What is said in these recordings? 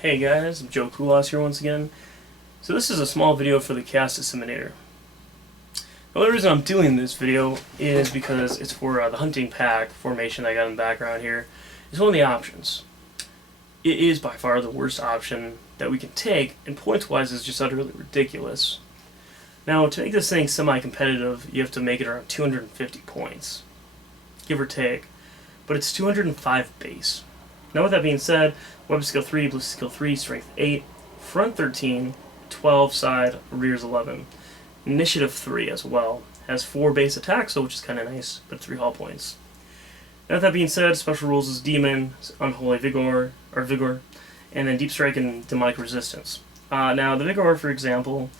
Hey guys, I'm Joe Kulas here once again. So this is a small video for the Chaos Deciminator. The only reason I'm doing this video is because it's for the hunting pack formation I got in the background here. It's one of the options. It is by far the worst option that we can take, and points-wise is just utterly ridiculous. Now, to make this thing semi-competitive, you have to make it around 250 points, give or take, but it's 205 base. Now with that being said, weapon skill 3, ballistic skill 3, strength 8, front 13, 12 side, rears 11. Initiative 3 as well. Has 4 base attacks, so which is kind of nice, but 3 hull points. Now with that being said, special rules is Demon, Unholy Vigor, and then Deep Strike and Demonic Resistance. Now the Vigor, for example,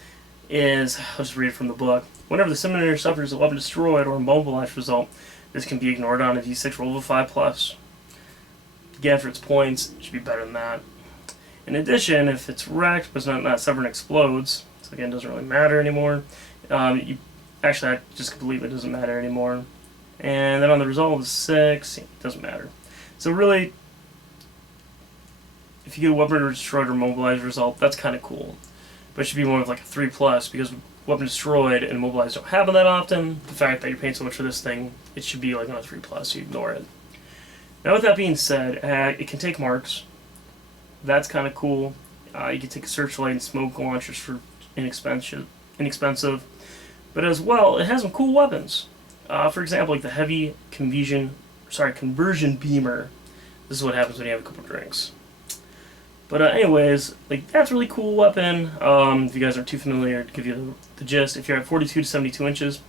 is, I'll just read it from the book. Whenever the Deciminator suffers a weapon destroyed or immobilized result, this can be ignored on a d6 roll of a 5+. Again, for its points, it should be better than that. In addition, if it's wrecked but not severed and explodes, so again, it doesn't really matter anymore. Actually, that just completely doesn't matter anymore. And then on the result of 6, it doesn't matter. So really, if you get a weapon destroyed or immobilized result, that's kind of cool. But it should be more of like a 3+, because weapon destroyed and immobilized don't happen that often. The fact that you're paying so much for this thing, it should be like on a 3+, so you ignore it. Now with that being said, it can take marks. That's kind of cool. You can take a searchlight and smoke launchers for inexpensive. But as well, it has some cool weapons. For example, like the heavy conversion beamer. This is what happens when you have a couple drinks. But anyways, like that's a really cool weapon. If you guys aren't too familiar, to give you the gist, if you're at 42 to 72 inches,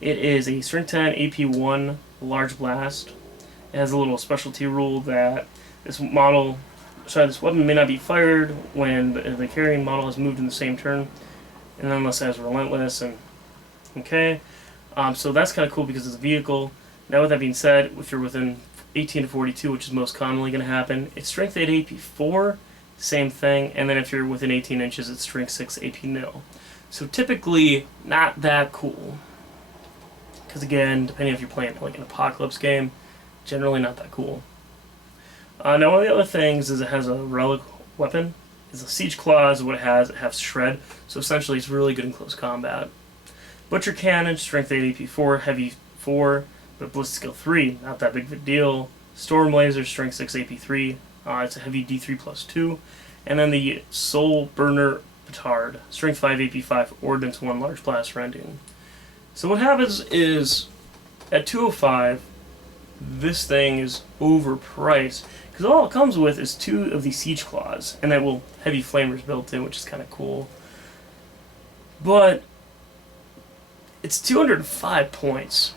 it is a strength 10 AP1 large blast. It has a little specialty rule that this weapon may not be fired when the carrying model has moved in the same turn, and unless it has relentless. And okay, so that's kind of cool because it's a vehicle. Now with that being said, if you're within 18 to 42, which is most commonly going to happen, it's strength 8 AP4, same thing, and then if you're within 18 inches, it's strength 6 AP0. So typically not that cool, because again, depending if you're playing like an apocalypse game, generally not that cool. Now one of the other things is it has a relic weapon. It's a siege claws. What it has shred, so essentially it's really good in close combat. Butcher cannon, strength 8 AP4, heavy 4, but ballistic skill 3, not that big of a deal. Storm laser, strength 6 AP3, it's a heavy D3+2, and then the soul burner petard, strength 5 AP5, ordnance 1, large blast rending. So what happens is at 205. This thing is overpriced because all it comes with is 2 of these siege claws, and then heavy flamers built in, which is kind of cool. But it's 205 points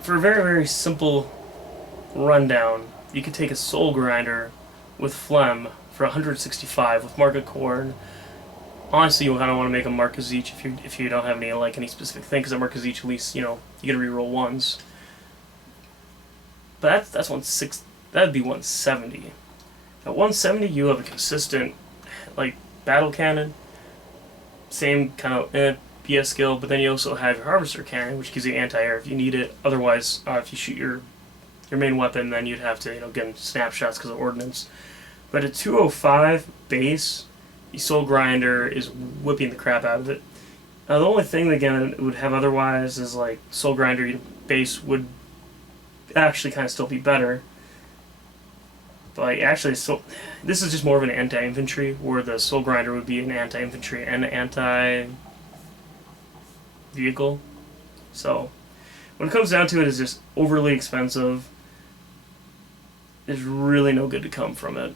for a very, very simple rundown. You could take a soul grinder with phlegm for 165 with mark of corn. Honestly, you kind of want to make a mark of each if you don't have any specific thing, because a mark of each, at least you get to reroll ones. But that's 160. That'd be 170. At 170, you have a consistent, battle cannon. Same kind of BS skill, but then you also have your harvester cannon, which gives you anti-air if you need it. Otherwise, if you shoot your main weapon, then you'd have to get snapshots because of ordnance. But at 205 base, the soul grinder is whipping the crap out of it. Now the only thing again it would have otherwise is soul grinder base would actually kind of still be better, but actually, this is just more of an anti-infantry, where the soul grinder would be an anti-infantry and anti-vehicle. So when it comes down to it, it's just overly expensive. There's really no good to come from it.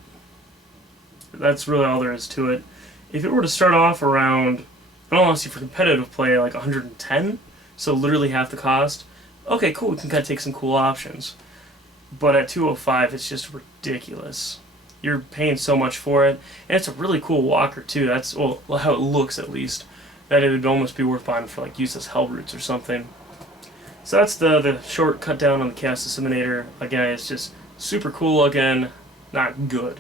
That's really all there is to it. If it were to start off around, in all honesty, for competitive play, 110, so literally half the cost, okay, cool, we can kind of take some cool options. But at 205, it's just ridiculous. You're paying so much for it, and it's a really cool walker too. That's how it looks, at least. That it would almost be worth buying for use as hell roots or something. So that's the short cut down on the Chaos Deciminator. Again, it's just super cool looking, not good.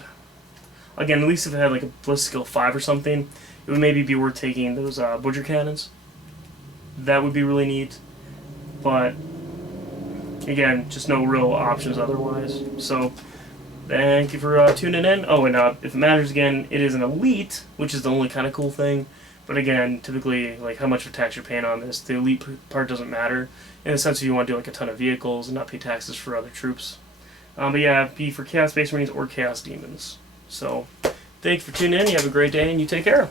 Again, at least if it had a ballistic skill 5 or something, it would maybe be worth taking those butcher cannons. That would be really neat. But again, just no real options otherwise. So Thank you for tuning in. Oh, and if it matters again, it is an elite, which is the only kind of cool thing. But again, typically, like how much of tax you're paying on this, the elite part doesn't matter. In the sense of you want to do like a ton of vehicles and not pay taxes for other troops. But yeah, be for Chaos Space Marines or Chaos Demons. So, thanks for tuning in. You have a great day and you take care.